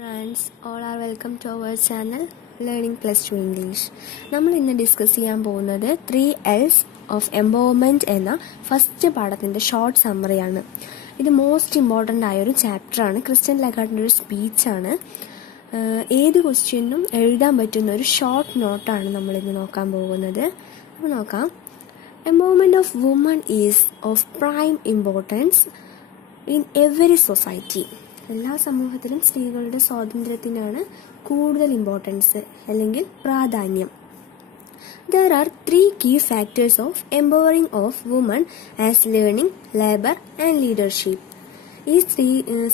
Friends all are welcome to our channel learning plus two English. നമ്മൾ ഇന്ന് discuss ചെയ്യാൻ പോകുന്നത് 3 L's ഓഫ് എംപവർമെൻറ്റ് എന്ന ഫസ്റ്റ് പാഠത്തിൻ്റെ ഷോർട്ട് സമ്മറിയാണ്. ഇത് മോസ്റ്റ് ഇമ്പോർട്ടൻ്റ് ആയൊരു ചാപ്റ്ററാണ്. ക്രിസ്റ്റ്യൻ ലഗാർഡിൻ്റെ ഒരു സ്പീച്ചാണ്. ഏത് ക്വസ്റ്റ്യനും എഴുതാൻ പറ്റുന്ന ഒരു ഷോർട്ട് നോട്ടാണ് നമ്മളിന്ന് നോക്കാൻ പോകുന്നത്. അപ്പോൾ നോക്കാം. Empowerment of woman is of prime importance in every society. എല്ലാ സമൂഹത്തിലും സ്ത്രീകളുടെ സ്വാതന്ത്ര്യത്തിനാണ് കൂടുതൽ ഇമ്പോർട്ടൻസ് അല്ലെങ്കിൽ പ്രാധാന്യം. There are 3 key factors of empowering of women as learning, labor and leadership. ഈ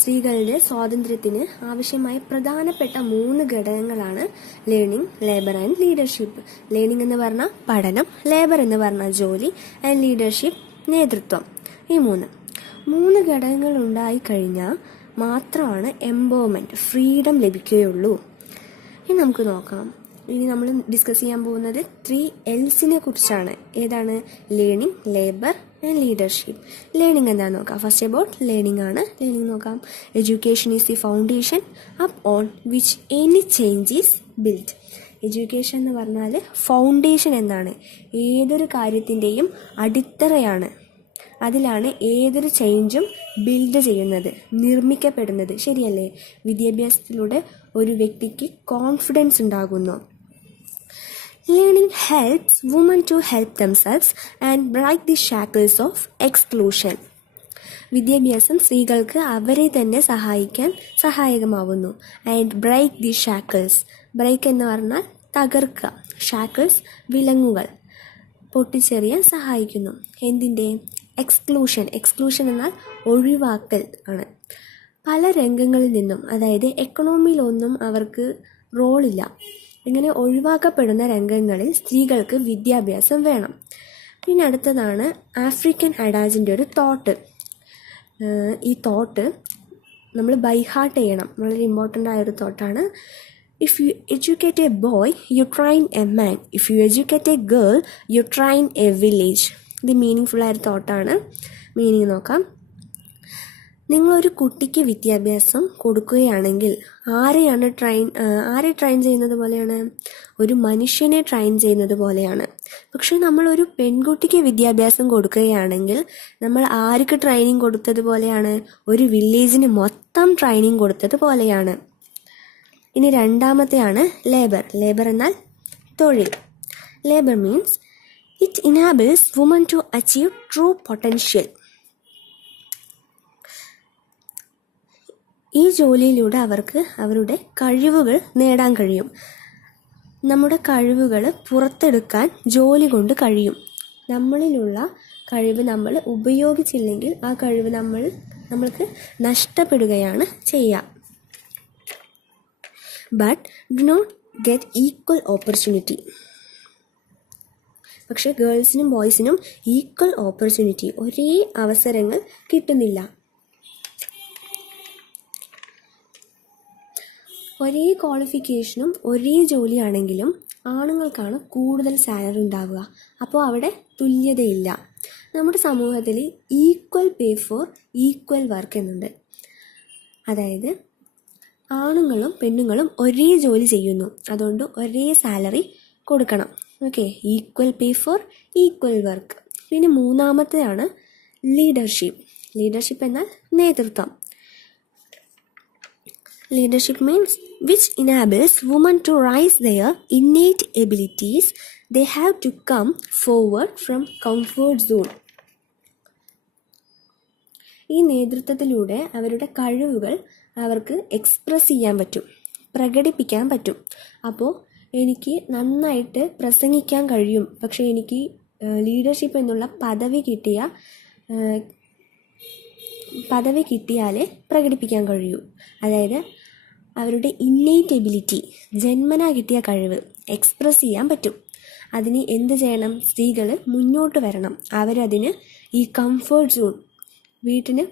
സ്ത്രീകളുടെ സ്വാതന്ത്ര്യത്തിന് ആവശ്യമായ പ്രധാനപ്പെട്ട 3 ഘടകങ്ങളാണ് learning, labour and leadership. Learning എന്ന് പറഞ്ഞാൽ പഠനം, ലേബർ എന്ന് പറഞ്ഞാൽ ജോലി, ആൻഡ് ലീഡർഷിപ്പ് നേതൃത്വം. ഈ മൂന്ന് ഘടകങ്ങൾ ഉണ്ടായിക്കഴിഞ്ഞാൽ മാത്രമാണ് എംപവർമെൻറ്റ്, ഫ്രീഡം ലഭിക്കുകയുള്ളൂ. ഇനി നമുക്ക് നോക്കാം. ഇനി നമ്മൾ ഡിസ്കസ് ചെയ്യാൻ പോകുന്നത് 3 L'സിനെ കുറിച്ചാണ്. ഏതാണ്? Learning, labour and leadership. Learning എന്താണെന്ന് നോക്കാം. ഫസ്റ്റ് അബൌട്ട് ലേണിംഗ് ആണ്. ലേണിംഗ് നോക്കാം. Education is the foundation up on which any change is build. Education എന്ന് പറഞ്ഞാൽ ഫൗണ്ടേഷൻ എന്നാണ്. ഏതൊരു കാര്യത്തിൻ്റെയും അടിത്തറയാണ്. അതിലാണ് ഏതൊരു ചേഞ്ചും ബിൽഡ് ചെയ്യുന്നത്, നിർമ്മിക്കപ്പെടുന്നത്. ശരിയല്ലേ? വിദ്യാഭ്യാസത്തിലൂടെ ഒരു വ്യക്തിക്ക് കോൺഫിഡൻസ് ഉണ്ടാകുന്നു. Learning helps woman to help themselves and break the shackles of exclusion. വിദ്യാഭ്യാസം സ്ത്രീകൾക്ക് അവരെ തന്നെ സഹായിക്കാൻ സഹായകമാവുന്നു. And break the shackles. Break എന്ന് പറഞ്ഞാൽ തകർക്കുക. ഷാക്കിൾസ് വിലങ്ങുകൾ പൊട്ടിച്ചെറിയാൻ സഹായിക്കുന്നു. എന്തിൻ്റെ? എക്സ്ക്ലൂഷൻ. എക്സ്ക്ലൂഷൻ എന്നാൽ ഒഴിവാക്കൽ ആണ്. പല രംഗങ്ങളിൽ നിന്നും, അതായത് എക്കണോമിയിലൊന്നും അവർക്ക് റോളില്ല. ഇങ്ങനെ ഒഴിവാക്കപ്പെടുന്ന രംഗങ്ങളിൽ സ്ത്രീകൾക്ക് വിദ്യാഭ്യാസം വേണം. പിന്നെ അടുത്തതാണ് ആഫ്രിക്കൻ അഡാജിൻ്റെ ഒരു തോട്ട്. ഈ തോട്ട് നമ്മൾ ബൈ ഹാർട്ട് ചെയ്യണം. വളരെ ഇമ്പോർട്ടൻ്റ് ആയൊരു തോട്ടാണ്. If you educate a boy, you train a man. If you educate a girl, you train a village. ഇത് മീനിങ് ആയൊരു തോട്ടാണ്. മീനിങ് നോക്കാം. നിങ്ങളൊരു കുട്ടിക്ക് വിദ്യാഭ്യാസം കൊടുക്കുകയാണെങ്കിൽ ആരെ ട്രെയിൻ ചെയ്യുന്നത് പോലെയാണ്? ഒരു മനുഷ്യനെ ട്രെയിൻ ചെയ്യുന്നത് പോലെയാണ്. പക്ഷെ നമ്മളൊരു പെൺകുട്ടിക്ക് വിദ്യാഭ്യാസം കൊടുക്കുകയാണെങ്കിൽ നമ്മൾ ആർക്ക് ട്രെയിനിങ് കൊടുത്തത് പോലെയാണ്? ഒരു വില്ലേജിന് മൊത്തം ട്രെയിനിങ് കൊടുത്തത് പോലെയാണ്. ഇനി രണ്ടാമത്തെയാണ് ലേബർ. ലേബർ എന്നാൽ തൊഴിൽ. Labour means it enables woman to achieve true potential. ഈ ജോലിയിലൂടെ അവർക്ക് അവരുടെ കഴിവുകൾ നേടാൻ കഴിയും. നമ്മുടെ കഴിവുകൾ പുറത്തെടുക്കാൻ ജോലി കൊണ്ട് കഴിയും. നമ്മളിലുള്ള കഴിവ് നമ്മൾ ഉപയോഗിച്ചില്ലെങ്കിൽ ആ കഴിവ് നമ്മൾക്ക് നഷ്ടപ്പെടുകയാണ് ചെയ്യുക. But do not get equal opportunity. പക്ഷെ ഗേൾസിനും ബോയ്സിനും ഈക്വൽ ഓപ്പർച്യൂണിറ്റി, ഒരേ അവസരങ്ങൾ കിട്ടുന്നില്ല. ഒരേ ക്വാളിഫിക്കേഷനും ഒരേ ജോലിയാണെങ്കിലും ആണുങ്ങൾക്കാണ് കൂടുതൽ സാലറി ഉണ്ടാവുക. അപ്പോൾ അവിടെ തുല്യതയില്ല. നമ്മുടെ സമൂഹത്തിൽ equal pay for equal work എന്നുണ്ട്. അതായത് ആണുങ്ങളും പെണ്ണുങ്ങളും ഒരേ ജോലി ചെയ്യുന്നു, അതുകൊണ്ട് ഒരേ സാലറി കൊടുക്കണം. Okay, equal pay for equal work. പിന്നെ മൂന്നാമത്തെയാണ് ലീഡർഷിപ്പ്. ലീഡർഷിപ്പ് എന്നാൽ നേതൃത്വം. Leadership means which enables woman to rise their innate abilities. They have to come forward from comfort zone. ഈ നേതൃത്വത്തിലൂടെ അവരുടെ കഴിവുകൾ അവർക്ക് എക്സ്പ്രസ് ചെയ്യാൻ പറ്റും, പ്രകടിപ്പിക്കാൻ പറ്റും. അപ്പോൾ എനിക്ക് നന്നായിട്ട് പ്രസംഗിക്കാൻ കഴിയും, പക്ഷേ എനിക്ക് ലീഡർഷിപ്പ് എന്നുള്ള പദവി കിട്ടിയാലേ പ്രകടിപ്പിക്കാൻ കഴിയൂ. അതായത് അവരുടെ ഇന്നേറ്റ് എബിലിറ്റി, ജന്മനാ കിട്ടിയ കഴിവ് എക്സ്പ്രസ് ചെയ്യാൻ പറ്റും. അതിന് എന്ത് ചെയ്യണം? സ്ത്രീകൾ മുന്നോട്ട് വരണം. അവരതിന് ഈ കംഫേർട്ട് സോൺ, വീട്ടിന്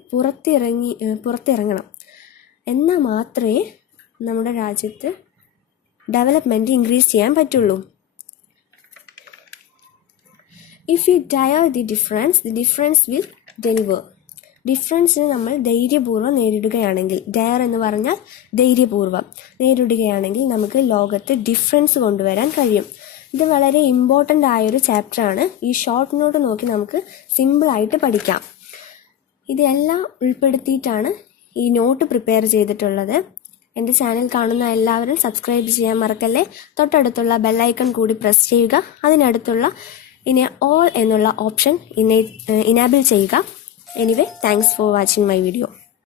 പുറത്തിറങ്ങണം. എന്നാൽ മാത്രമേ നമ്മുടെ രാജ്യത്ത് ഡെവലപ്മെൻറ്റ് ഇൻക്രീസ് ചെയ്യാൻ പറ്റുള്ളൂ. If you dare the difference will deliver. ഡിഫറൻസിനെ നമ്മൾ ധൈര്യപൂർവ്വം നേരിടുകയാണെങ്കിൽ, ഡെയർ എന്ന് പറഞ്ഞാൽ ധൈര്യപൂർവ്വം നേരിടുകയാണെങ്കിൽ നമുക്ക് ലോകത്ത് ഡിഫറൻസ് കൊണ്ടുവരാൻ കഴിയും. ഇത് വളരെ ഇമ്പോർട്ടൻ്റ് ആയൊരു ചാപ്റ്ററാണ്. ഈ ഷോർട്ട് നോട്ട് നോക്കി നമുക്ക് സിമ്പിളായിട്ട് പഠിക്കാം. ഇതെല്ലാം ഉൾപ്പെടുത്തിയിട്ടാണ് ഈ നോട്ട് പ്രിപ്പയർ ചെയ്തിട്ടുള്ളത്. എൻ്റെ ചാനൽ കാണുന്ന എല്ലാവരും സബ്സ്ക്രൈബ് ചെയ്യാൻ മറക്കല്ലേ. തൊട്ടടുത്തുള്ള ബെല്ലൈക്കൺ കൂടി പ്രസ് ചെയ്യുക. അതിനടുത്തുള്ള ഓൾ എന്നുള്ള ഓപ്ഷൻ ഇനേബിൾ ചെയ്യുക. Anyway, thanks for watching my video.